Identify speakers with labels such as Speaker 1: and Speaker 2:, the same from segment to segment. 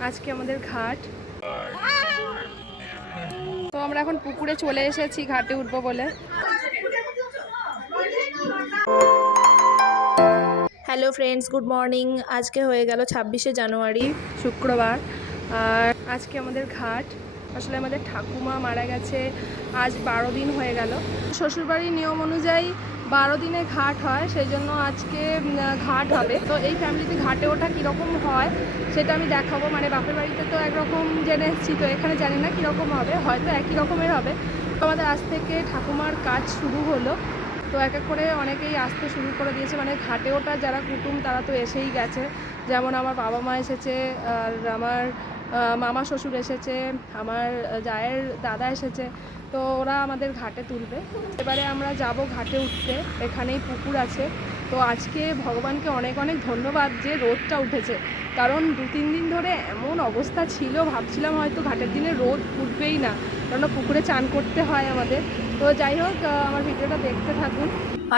Speaker 1: আজকে আমাদের ঘাট। তো আমরা এখন পুকুরে চলে এসেছি ঘাটে উঠবো বলে। হ্যালো ফ্রেন্ডস গুড মর্নিং আজকে হয়ে গেল ছাব্বিশে জানুয়ারি শুক্রবার। আর আজকে আমাদের ঘাট। আসলে আমাদের ঠাকুমা মারা গেছে আজ বারো দিন হয়ে গেল। শ্বশুরবাড়ির নিয়ম অনুযায়ী বারো দিনে ঘাট হয়, সেই জন্য আজকে ঘাট হবে। তো এই ফ্যামিলিতে ঘাটে ওঠা কীরকম হয়, সেটা আমি দেখাবো। মানে বাপের বাড়িতে তো একরকম জেনে এসেছি, তো এখানে জানি না কীরকম হবে, হয়তো একই রকমের হবে। তো আমাদের আজ থেকে ঠাকুমার কাজ শুরু হলো। তো এক এক করে অনেকেই আসতে শুরু করে দিয়েছে। মানে ঘাটে ওঠা যারা কুটুম, তারা তো এসেই গেছে। যেমন আমার বাবা মা এসেছে, আর আমার মামা শ্বশুর এসেছে, আমার জায়ের দাদা এসেছে, তো ওরা আমাদের ঘাটে তুলবে। এবারে আমরা যাব ঘাটে উঠতে, এখানেই পুকুর আছে। তো আজকে ভগবানকে অনেক অনেক ধন্যবাদ যে রোদটা উঠেছে। কারণ দু তিন দিন ধরে এমন অবস্থা ছিল, ভাবছিলাম হয়তো ঘাটের দিনে রোদ উঠবেই না। কেননা পুকুরে চান করতে হয় আমাদের। তো যাই হোক আমার ভিডিওটা দেখতে থাকুন।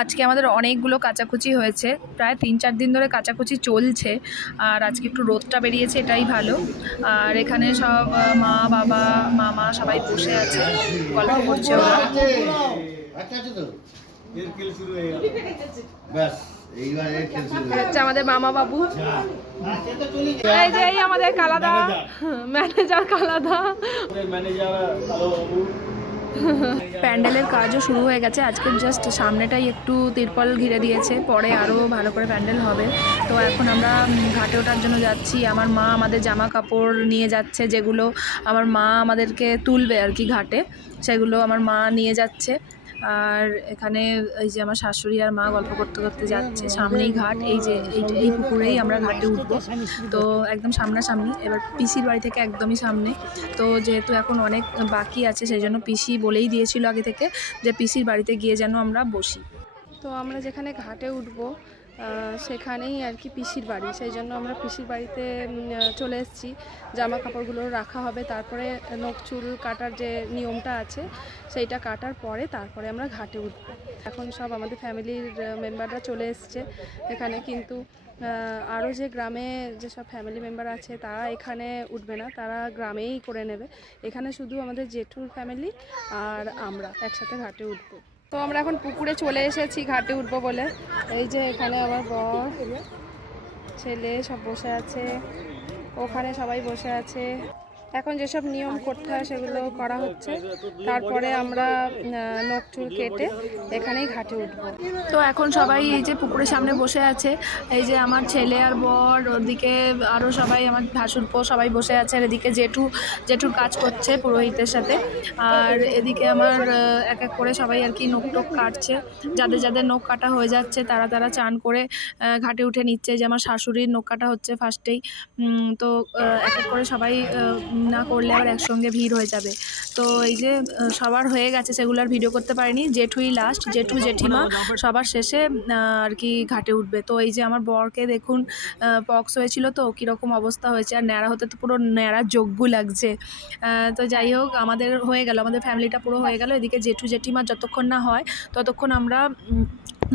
Speaker 1: আজকে আমাদের অনেকগুলো কাচাকুচি হয়েছে। প্রায় তিন চার দিন ধরে কাচাকুচি চলছে আর আজকে একটু রোদটা বেরিয়েছে এটাই ভালো। আর এখানে সব মা বাবা মামা সবাই বসে আছে গল্প করছে
Speaker 2: আচ্ছা হয়ে
Speaker 1: আমাদের মামা বাবু। এই যে এই আমাদের কালাদা। ম্যানেজার। কালাদা। প্যান্ডেলের কাজও শুরু হয়ে গেছে। আজকে জাস্ট সামনেটাই একটু তিরপল ঘিরে দিয়েছে। পরে আরও ভালো করে প্যান্ডেল হবে। তো এখন আমরা ঘাটে ওঠার জন্য যাচ্ছি। আমার মা আমাদের জামা কাপড় নিয়ে যাচ্ছে, যেগুলো আমার মা আমাদেরকে তুলবে আর কি ঘাটে, সেগুলো আমার মা নিয়ে যাচ্ছে। আর এখানে এই যে আমার শাশুড়ি আর মা গল্প করতে করতে যাচ্ছে, সামনেই ঘাট, এই যে এই পুকুরেই আমরা ঘাটে উঠবো। তো একদম সামনাসামনি, এবার পিসির বাড়ি থেকে একদমই সামনে। তো যেহেতু এখন অনেক বাকি আছে, সেই জন্য পিসি বলেই দিয়েছিল আগে থেকে যে পিসির বাড়িতে গিয়ে যেন আমরা বসি। তো আমরা যেখানে ঘাটে উঠবো সেখানেই আর কি পিসির বাড়ি। সেই জন্য আমরা পিসির বাড়িতে চলে এসেছি। জামা কাপড়গুলো রাখা হবে। তারপরে নখ চুল কাটার যে নিয়মটা আছে, সেইটা কাটার পরে তারপরে আমরা ঘাটে উঠব। এখন সব আমাদের ফ্যামিলির মেম্বাররা চলে এসছে এখানে। কিন্তু আরও যে গ্রামে যেসব ফ্যামিলি মেম্বার আছে, তারা এখানে উঠবে না। তারা গ্রামেই করে নেবে। এখানে শুধু আমাদের জেঠুর ফ্যামিলি আর আমরা একসাথে ঘাটে উঠবো। তো আমরা এখন পুকুরে চলে এসেছি, ঘাটে উঠবো বলে। এই যে এখানে আমার বর, ছেলে সব বসে আছে, ওখানে সবাই বসে আছে। এখন যেসব নিয়ম করতে হয় সেগুলো করা হচ্ছে। তারপরে আমরা নখ চুল কেটে এখানেই ঘাটে উঠবো। তো এখন সবাই এই যে পুকুরের সামনে বসে আছে, এই যে আমার ছেলে আর বর, ওদিকে আরও সবাই, আমার ভাসুরপো সবাই বসে আছে, আর এদিকে জেঠু, জেঠুর কাজ করছে পুরোহিতের সাথে। আর এদিকে আমার এক এক করে সবাই আর কি নখ টোক কাটছে। যাদের যাদের নখ কাটা হয়ে যাচ্ছে, তারা তারা চান করে ঘাটে উঠে নিচ্ছে। যে আমার শাশুড়ির নখ কাটা হচ্ছে ফার্স্টেই তো এক এক করে সবাই না করলে আবার একসঙ্গে ভিড় হয়ে যাবে। তো এই যে সবার হয়ে গেছে সেগুলো আর ভিডিও করতে পারিনি। জেঠুই লাস্ট জেঠু জেঠিমা সবার শেষে আর কি ঘাটে উঠবে। তো এই যে আমার বরকে দেখুন পক্স হয়েছিল তো, কীরকম অবস্থা হয়েছে। আর ন্যাড়া হতে তো পুরো ন্যাড়া যোগ্য লাগছে। তো যাই হোক, আমাদের হয়ে গেল, আমাদের ফ্যামিলিটা পুরো হয়ে গেল। এদিকে জেঠু জেঠিমা যতক্ষণ না হয়, ততক্ষণ আমরা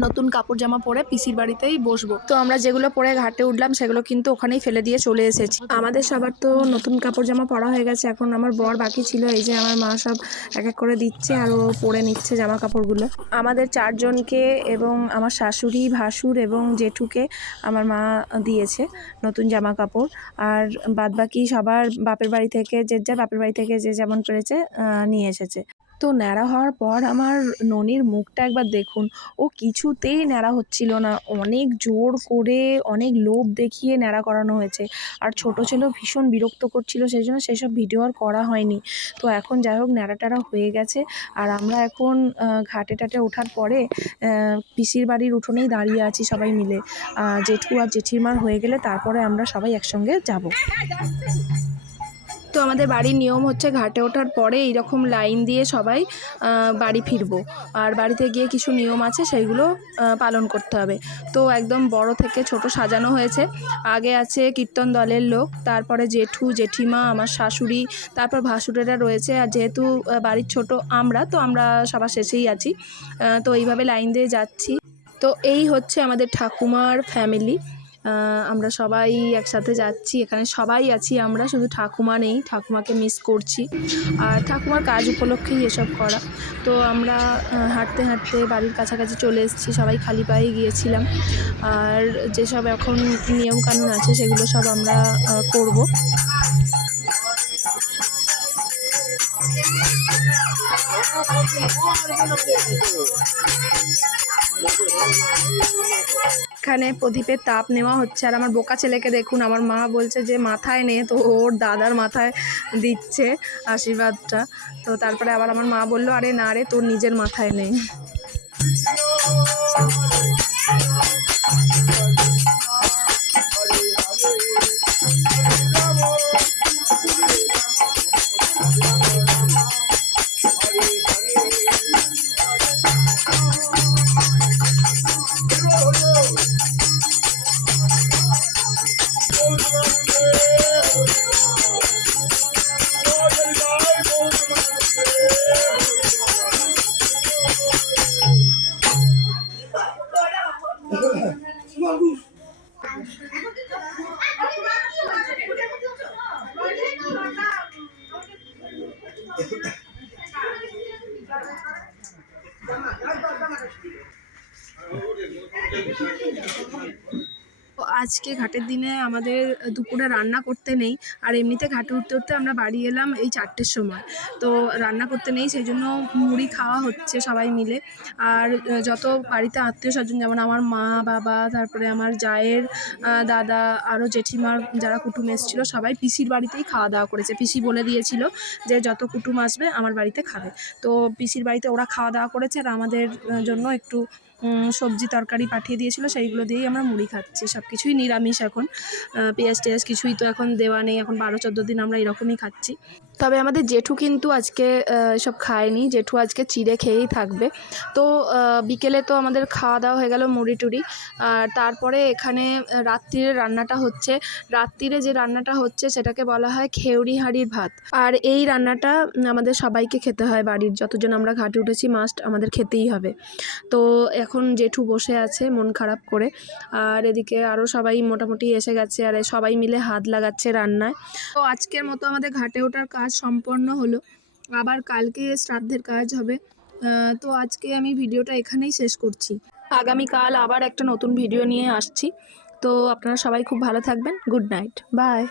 Speaker 1: নতুন কাপড় জামা পরে পিসির বাড়িতেই বসবো। তো আমরা যেগুলো পরে ঘাটে উঠলাম, সেগুলো কিন্তু ওখানেই ফেলে দিয়ে চলে এসেছি। আমাদের সবার তো নতুন কাপড় জামা পরা হয়ে গেছে, এখন আমার বর বাকি ছিল, এই যে আমার মা সব এক এক করে দিচ্ছে আর পরে নিচ্ছে জামা কাপড়গুলো। আমাদের চারজনকে এবং আমার শাশুড়ি, ভাসুর এবং জেঠুকে আমার মা দিয়েছে নতুন জামা কাপড়। আর বাদবাকি সবার বাপের বাড়ি থেকে, যে যার বাপের বাড়ি থেকে যে যেমন পেরেছে নিয়ে এসেছে। তো ন্যাড়া হওয়ার পর আমার ননির মুখটা একবার দেখুন। ও কিছুতেই ন্যাড়া হচ্ছিল না। অনেক জোর করে, অনেক লোভ দেখিয়ে ন্যাড়া করানো হয়েছে। আর ছোট ছেলেও ভীষণ বিরক্ত করছিল সেই জন্য সেসব ভিডিও আর করা হয়নি। তো এখন যাই হোক, ন্যাড়া টাড়া হয়ে গেছে। আর আমরা এখন ঘাটে টাটে ওঠার পরে পিসির বাড়ির উঠোনেই দাঁড়িয়ে আছি সবাই মিলে। জেঠু আর জেঠিমার হয়ে গেলে তারপরে আমরা সবাই একসঙ্গে যাব। তো আমাদের বাড়ির নিয়ম হচ্ছে ঘাটে ওঠার পরে এইরকম লাইন দিয়ে সবাই বাড়ি ফিরবো। আর বাড়িতে গিয়ে কিছু নিয়ম আছে সেইগুলো পালন করতে হবে। তো একদম বড় থেকে ছোট সাজানো হয়েছে। আগে আছে কীর্তন দলের লোক, তারপরে জেঠু, জেঠিমা, আমার শাশুড়ি, তারপর ভাসুরেরা রয়েছে। আর যেহেতু বাড়ির ছোট আমরা, তো আমরা সবার শেষেই আছি। তো এইভাবে লাইন দিয়ে যাচ্ছি। তো এই হচ্ছে আমাদের ঠাকুমার ফ্যামিলি আমরা সবাই একসাথে যাচ্ছি, এখানে সবাই আছি আমরা, শুধু ঠাকুমা নেই, ঠাকুমাকে মিস করছি। আর ঠাকুমার কাজ উপলক্ষেই এসব করা। তো আমরা হাঁটতে হাঁটতে বাড়ির কাছাকাছি চলে এসেছি, সবাই খালি পায়ে গিয়েছিলাম। আর যেসব এখন নিয়মকানুন আছে, সেগুলো সব আমরা করব। এখানে প্রদীপের তাপ নেওয়া হচ্ছে আর আমার বোকা ছেলেকে দেখুন, আমার মা বলছে যে মাথায় নে তো ওর দাদার মাথায় দিচ্ছে আশীর্বাদটা। তো তারপরে আবার আমার মা বলল, আরে না রে, তোর নিজের মাথায় নেই তো আজকে ঘাটের দিনে আমাদের দুপুরে রান্না করতে নেই, আর এমনিতে ঘাটে উঠতে উঠতে আমরা বাড়ি এলাম এই চারটের সময়। তো রান্না করতে নেই, সেই জন্য মুড়ি খাওয়া হচ্ছে সবাই মিলে। আর যত বাড়িতে আত্মীয় স্বজন, যেমন আমার মা, বাবা, তারপরে আমার জায়ের দাদা, আরও জেঠিমার যারা কুটুম এসেছিল, সবাই পিসির বাড়িতেই খাওয়া দাওয়া করেছে। পিসি বলে দিয়েছিল যে যত কুটুম আসবে আমার বাড়িতে খাবে। তো পিসির বাড়িতে ওরা খাওয়া দাওয়া করেছে, আর আমাদের জন্য একটু সবজি তরকারি পাঠিয়ে দিয়েছিল, সেইগুলো দিয়েই আমরা মুড়ি খাচ্ছি। সব কিছুই নিরামিষ এখন। পেঁয়াজ টেয়াজ কিছুই তো এখন দেওয়া নেই, এখন বারো চোদ্দ দিন আমরা এরকমই খাচ্ছি। তবে আমাদের জেঠু কিন্তু আজকে সব খায়নি। জেঠু আজকে চিড়ে খেয়েই থাকবে। তো বিকেলে তো আমাদের খাওয়া দাওয়া হয়ে গেল মুড়ি টুড়ি। আর তারপরে এখানে রাত্রিরে রান্নাটা হচ্ছে। রাত্রিরে যে রান্নাটা হচ্ছে সেটাকে বলা হয় খেউড়ি হাঁড়ির ভাত। আর এই রান্নাটা আমাদের সবাইকে খেতে হয় বাড়ির। যতজন আমরা ঘাটে উঠেছি মাস্ট আমাদের খেতেই হবে। তো, এখন জেঠু বসে আছে মন খারাপ করে। আর এদিকে আরও সবাই মোটামুটি এসে গেছে। আর সবাই মিলে হাত লাগাচ্ছে রান্নায়। তো, আজকের মতো আমাদের ঘাটে ওঠার কাজ সম্পন্ন হলো। আবার কালকে শ্রাদ্ধের কাজ হবে। তো আজকে আমি ভিডিওটা এখানেই শেষ করছি। আগামীকাল আবার একটা নতুন ভিডিও নিয়ে আসছি। তো আপনারা সবাই খুব ভালো থাকবেন। Good night. বাই।